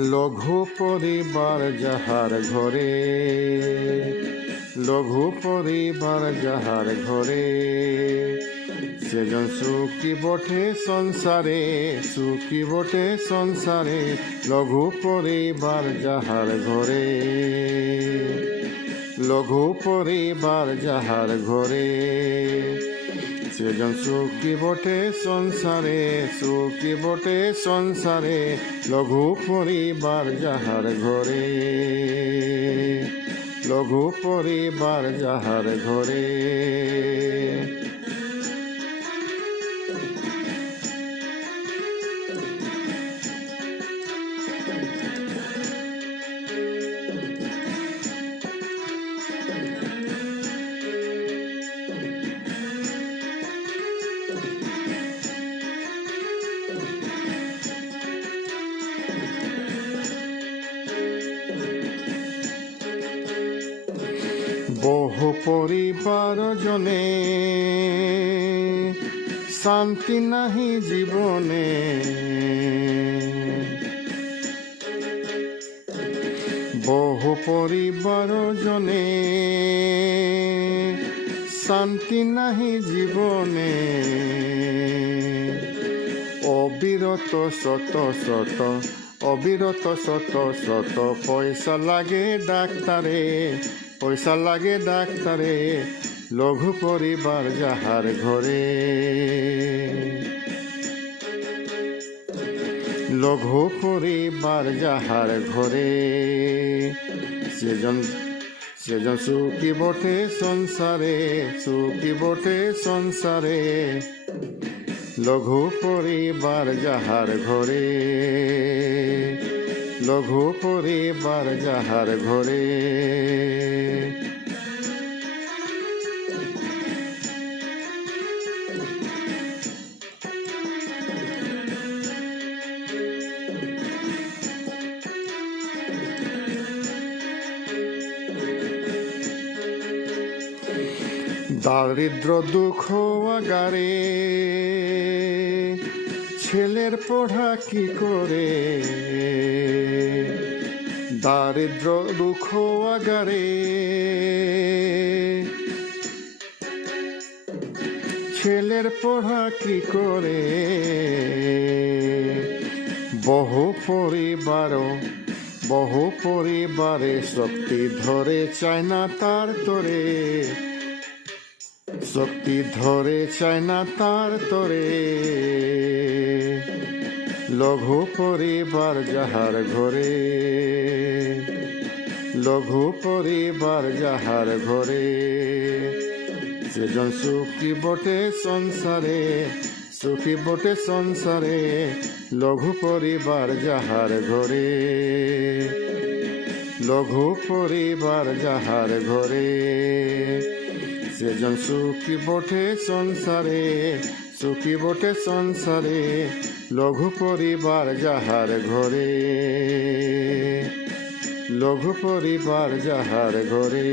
লঘু পরিবার যাহার ঘরে, লঘু পরিবার যাহার ঘরে, সেজন সুখী বটে সংসারে, সুখী বটে সংসারে। লঘু পরিবার যাহার ঘরে, লঘু পরিবার যাহার ঘরে, সেজন সুখী বটে সংসারে, সুখী বটে সংসারে। লঘু পরিবার যাহার ঘরে, লঘু পরিবার যাহার ঘরে। বহু পরিবার জনে, শান্তি নাহি জীবনে। বহু পরিবার জনে, শান্তি নাহি জীবনে। অবিরত শত শত, অবিরত শত শত পয়সা লাগে ডাক্তারে, পয়সা লাগে ডাক্তারে। লঘু পরিবার যাহার ঘরে, লঘু পরিবার যাহার ঘরে, সেজন সেজন সুখী বটে সংসারে, সুখী বটে সংসারে। লঘু পরিবার যাহার ঘরে, লঘু পরিবার যাহার ঘরে। দারিদ্র দুঃখ আগারে, ছেলের পড়া কি করে। দারিদ্র দুঃখ আগারে, ছেলের পড়া কি করে। বহু পরিবার, বহু পরিবারে শক্তি ধরে চায় না তার তরে, শক্তি ধরে চায় না তার তরে। লঘু পরিবার যাহার ঘরে, লঘু পরিবার যাহার ঘরে, সেজন সুখী বটে সংসারে, সুখী বটে সংসারে। লঘু পরিবার যাহার ঘরে, লঘু পরিবার যাহার ঘরে, সেজন সুখী বটে সংসারে, সুখী বটে সংসারে। লঘু পরিবার যাহার ঘরে, লঘু পরিবার যাহার ঘরে।